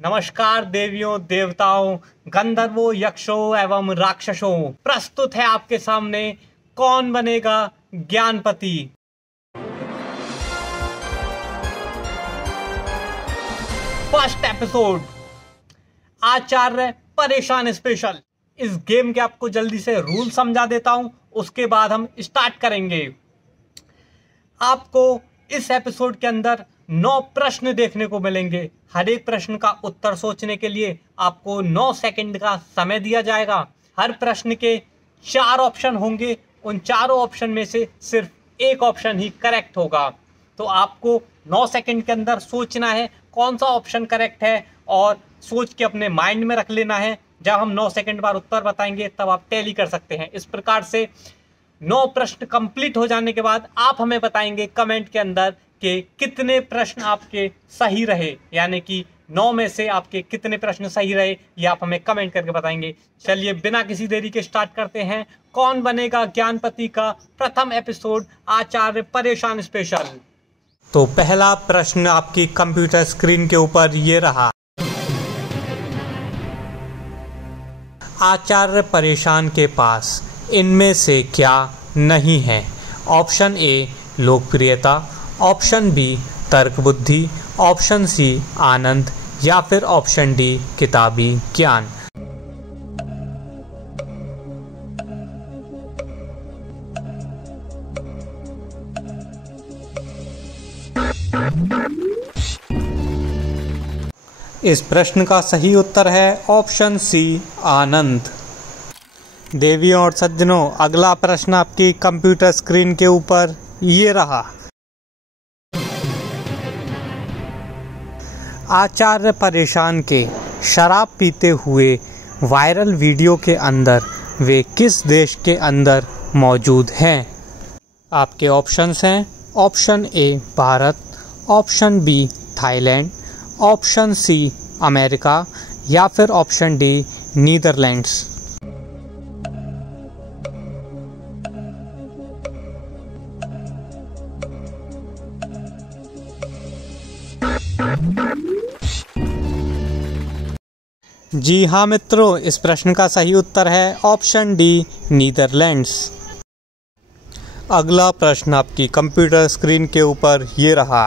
नमस्कार देवियों, देवताओं, गंधर्वों, यक्षों एवं राक्षसों। प्रस्तुत है आपके सामने कौन बनेगा ज्ञानपति। फर्स्ट एपिसोड आचार्य परेशान स्पेशल। इस गेम के आपको जल्दी से रूल समझा देता हूं, उसके बाद हम स्टार्ट करेंगे। आपको इस एपिसोड के अंदर 9 प्रश्न देखने को मिलेंगे। हर एक प्रश्न का उत्तर सोचने के लिए आपको 9 सेकंड का समय दिया जाएगा। हर प्रश्न के 4 ऑप्शन होंगे। उन चारों ऑप्शन में से सिर्फ एक ऑप्शन ही करेक्ट होगा। तो आपको 9 सेकंड के अंदर सोचना है कौन सा ऑप्शन करेक्ट है और सोच के अपने माइंड में रख लेना है। जब हम 9 सेकंड बाद उत्तर बताएंगे तब आप टैली कर सकते हैं। इस प्रकार से 9 प्रश्न कंप्लीट हो जाने के बाद आप हमें बताएंगे कमेंट के अंदर कि कितने प्रश्न आपके सही रहे, यानी कि 9 में से आपके कितने प्रश्न सही रहे, ये आप हमें कमेंट करके बताएंगे। चलिए बिना किसी देरी के स्टार्ट करते हैं कौन बनेगा ज्ञानपति का प्रथम एपिसोड आचार्य परेशान स्पेशल। तो पहला प्रश्न आपकी कंप्यूटर स्क्रीन के ऊपर ये रहा। आचार्य परेशान के पास इनमें से क्या नहीं है? ऑप्शन ए लोकप्रियता, ऑप्शन बी तर्क बुद्धि, ऑप्शन सी आनंद या फिर ऑप्शन डी किताबी ज्ञान। इस प्रश्न का सही उत्तर है ऑप्शन सी आनंद। देवियों और सज्जनों, अगला प्रश्न आपकी कंप्यूटर स्क्रीन के ऊपर ये रहा। आचार्य परेशान के शराब पीते हुए वायरल वीडियो के अंदर वे किस देश के अंदर मौजूद हैं? आपके ऑप्शंस हैं option A Bharat, option B Thailand, option C America या फिर ऑप्शन डी नीदरलैंड्स। जी हाँ मित्रों, इस प्रश्न का सही उत्तर है ऑप्शन डी नीदरलैंड्स। अगला प्रश्न आपकी कंप्यूटर स्क्रीन के ऊपर ये रहा।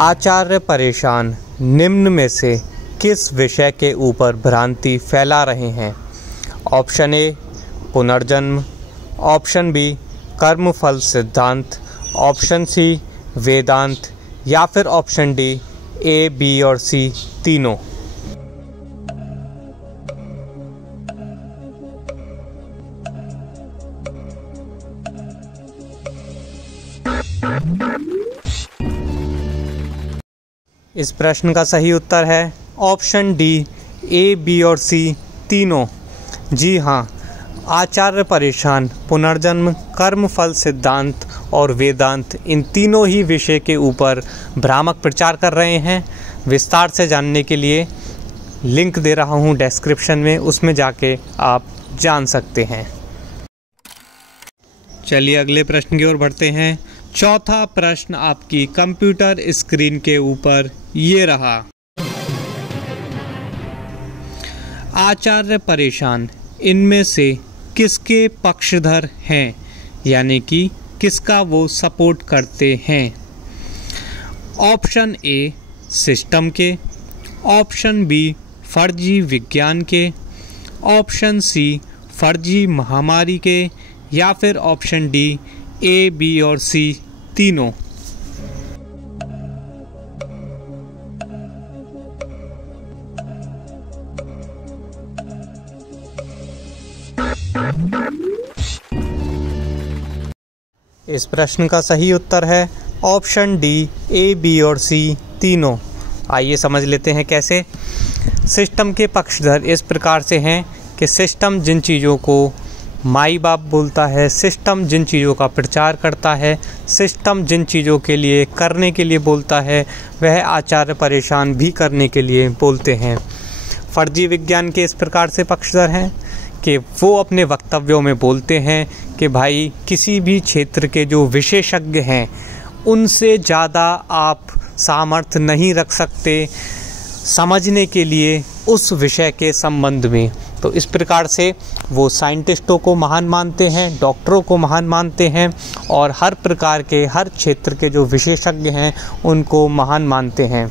आचार्य परेशान निम्न में से किस विषय के ऊपर भ्रांति फैला रहे हैं? ऑप्शन ए पुनर्जन्म, ऑप्शन बी कर्मफल सिद्धांत, ऑप्शन सी वेदांत या फिर ऑप्शन डी ए, बी और सी तीनों। इस प्रश्न का सही उत्तर है ऑप्शन डी ए, बी और सी तीनों। जी हाँ, आचार्य परेशान पुनर्जन्म, कर्मफल सिद्धांत और वेदांत इन तीनों ही विषय के ऊपर भ्रामक प्रचार कर रहे हैं। विस्तार से जानने के लिए लिंक दे रहा हूँ डिस्क्रिप्शन में, उसमें जाके आप जान सकते हैं। चलिए अगले प्रश्न की ओर बढ़ते हैं। चौथा प्रश्न आपकी कंप्यूटर स्क्रीन के ऊपर ये रहा। आचार्य परेशान इनमें से किसके पक्षधर हैं, यानी कि किसका वो सपोर्ट करते हैं? ऑप्शन ए सिस्टम के, ऑप्शन बी फर्जी विज्ञान के, ऑप्शन सी फर्जी महामारी के या फिर ऑप्शन डी ए, बी और सी तीनों। इस प्रश्न का सही उत्तर है ऑप्शन डी ए, बी और सी तीनों। आइए समझ लेते हैं कैसे। सिस्टम के पक्षधर इस प्रकार से हैं कि सिस्टम जिन चीज़ों को माई बाप बोलता है, सिस्टम जिन चीज़ों का प्रचार करता है, सिस्टम जिन चीज़ों के लिए करने के लिए बोलता है, वह आचार्य परेशान भी करने के लिए बोलते हैं। फर्जी विज्ञान के इस प्रकार से पक्षधर हैं कि वो अपने वक्तव्यों में बोलते हैं कि भाई किसी भी क्षेत्र के जो विशेषज्ञ हैं उनसे ज़्यादा आप सामर्थ्य नहीं रख सकते समझने के लिए उस विषय के संबंध में। तो इस प्रकार से वो साइंटिस्टों को महान मानते हैं, डॉक्टरों को महान मानते हैं और हर प्रकार के हर क्षेत्र के जो विशेषज्ञ हैं उनको महान मानते हैं।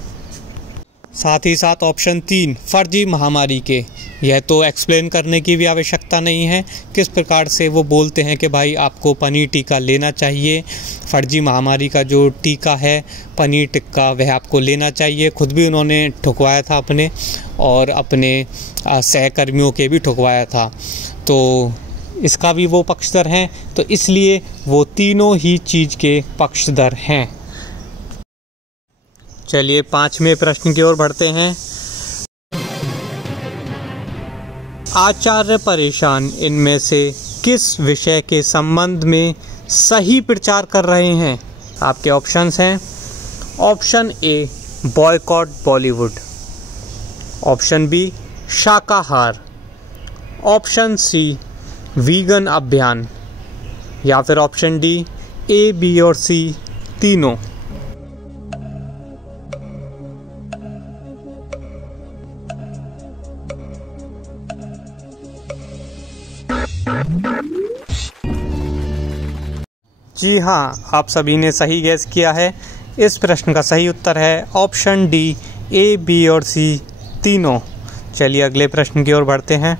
साथ ही साथ ऑप्शन 3 फर्जी महामारी के, यह तो एक्सप्लेन करने की भी आवश्यकता नहीं है किस प्रकार से वो बोलते हैं कि भाई आपको पनीर टीका लेना चाहिए। फर्जी महामारी का जो टीका है पनीर टिक्का वह आपको लेना चाहिए। खुद भी उन्होंने ठुकवाया था अपने और अपने सहकर्मियों के भी ठुकवाया था, तो इसका भी वो पक्षधर हैं, तो इसलिए वो तीनों ही चीज़ के पक्षधर हैं। चलिए 5वें प्रश्न की ओर बढ़ते हैं। आचार्य परेशान इनमें से किस विषय के संबंध में सही प्रचार कर रहे हैं? आपके ऑप्शंस हैं। Option A boycott Bollywood, option B शाकाहार, ऑप्शन सी वीगन अभियान या फिर ऑप्शन डी ए, बी और सी तीनों। जी हाँ, आप सभी ने सही गैस किया है। इस प्रश्न का सही उत्तर है ऑप्शन डी ए, बी और सी तीनों। चलिए अगले प्रश्न की ओर बढ़ते हैं।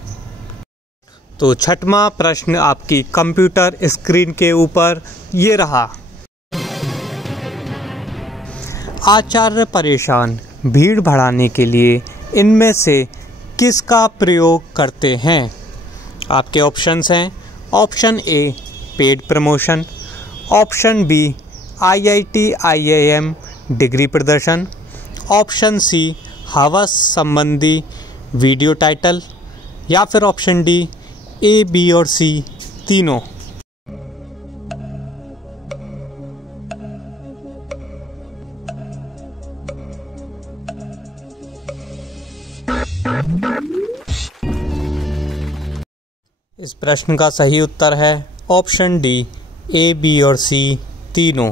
तो 6वां प्रश्न आपकी कंप्यूटर स्क्रीन के ऊपर ये रहा। आचार्य परेशान भीड़ बढ़ाने के लिए इनमें से किसका प्रयोग करते हैं? आपके ऑप्शंस हैं। Option A paid promotion, option B IIT IIM degree प्रदर्शन, ऑप्शन सी हवस संबंधी वीडियो टाइटल या फिर ऑप्शन डी ए, बी और सी तीनों। इस प्रश्न का सही उत्तर है ऑप्शन डी ए, बी और सी तीनों।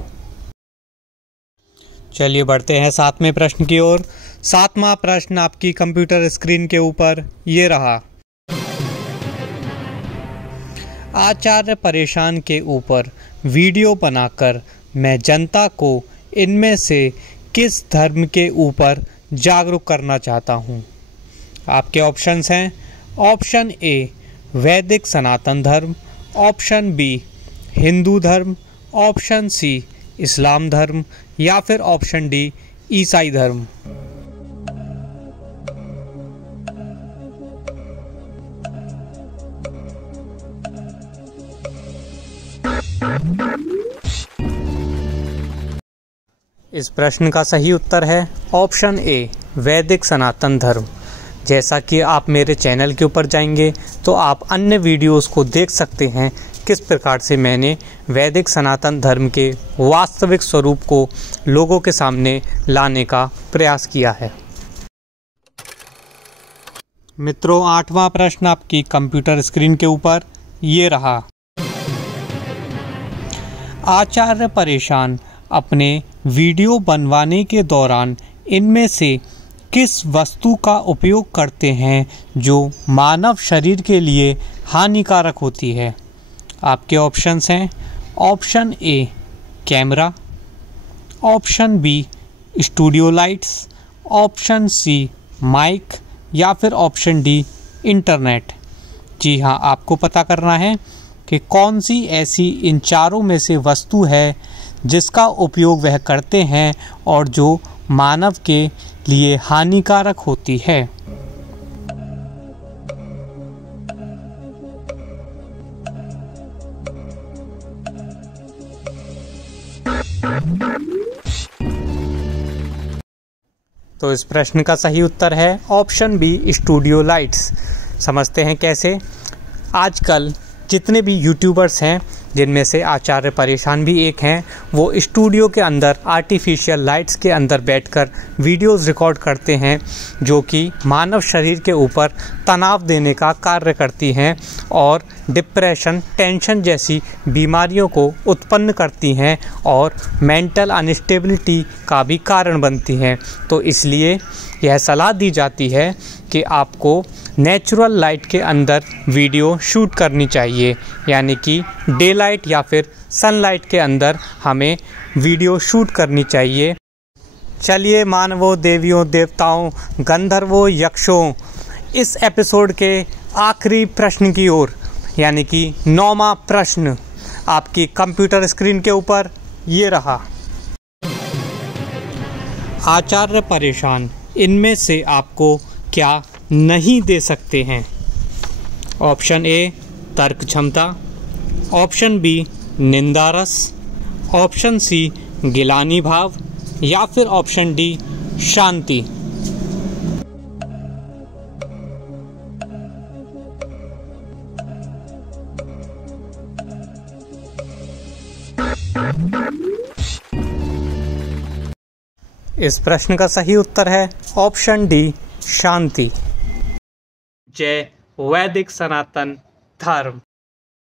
चलिए बढ़ते हैं 7वें प्रश्न की ओर। 7वां प्रश्न आपकी कंप्यूटर स्क्रीन के ऊपर ये रहा। आचार्य परेशान के ऊपर वीडियो बनाकर मैं जनता को इनमें से किस धर्म के ऊपर जागरूक करना चाहता हूँ? आपके ऑप्शंस हैं। ऑप्शन ए वैदिक सनातन धर्म, ऑप्शन बी हिंदू धर्म, ऑप्शन सी इस्लाम धर्म या फिर ऑप्शन डी ईसाई धर्म। इस प्रश्न का सही उत्तर है ऑप्शन ए वैदिक सनातन धर्म। जैसा कि आप मेरे चैनल के ऊपर जाएंगे तो आप अन्य वीडियोस को देख सकते हैं किस प्रकार से मैंने वैदिक सनातन धर्म के वास्तविक स्वरूप को लोगों के सामने लाने का प्रयास किया है। मित्रों 8वां प्रश्न आपकी कंप्यूटर स्क्रीन के ऊपर ये रहा। आचार्य परेशान अपने वीडियो बनवाने के दौरान इनमें से किस वस्तु का उपयोग करते हैं जो मानव शरीर के लिए हानिकारक होती है? आपके ऑप्शंस हैं। Option A camera, option B studio lights, option C mic या फिर ऑप्शन डी इंटरनेट। जी हाँ, आपको पता करना है कि कौन सी ऐसी इन चारों में से वस्तु है जिसका उपयोग वह करते हैं और जो मानव के लिए हानिकारक होती है। तो इस प्रश्न का सही उत्तर है ऑप्शन बी स्टूडियो लाइट्स। समझते हैं कैसे। आजकल जितने भी यूट्यूबर्स हैं जिनमें से आचार्य परेशान भी एक हैं। वो स्टूडियो के अंदर आर्टिफिशियल लाइट्स के अंदर बैठकर वीडियोस रिकॉर्ड करते हैं जो कि मानव शरीर के ऊपर तनाव देने का कार्य करती हैं और डिप्रेशन, टेंशन जैसी बीमारियों को उत्पन्न करती हैं और मेंटल अनस्टेबिलिटी का भी कारण बनती हैं। तो इसलिए यह सलाह दी जाती है कि आपको नेचुरल लाइट के अंदर वीडियो शूट करनी चाहिए, यानी कि डे लाइट या फिर सनलाइट के अंदर हमें वीडियो शूट करनी चाहिए। चलिए मानवों, देवियों, देवताओं, गंधर्वों, यक्षों, इस एपिसोड के आखिरी प्रश्न की ओर, यानी कि 9वां प्रश्न आपकी कंप्यूटर स्क्रीन के ऊपर ये रहा। आचार्य परेशान इनमें से आपको क्या नहीं दे सकते हैं? ऑप्शन ए तर्क क्षमता, ऑप्शन बी निंदा रस, ऑप्शन सी गिलानी भाव या फिर ऑप्शन डी शांति। इस प्रश्न का सही उत्तर है ऑप्शन डी शांति। जय वैदिक सनातन धर्म।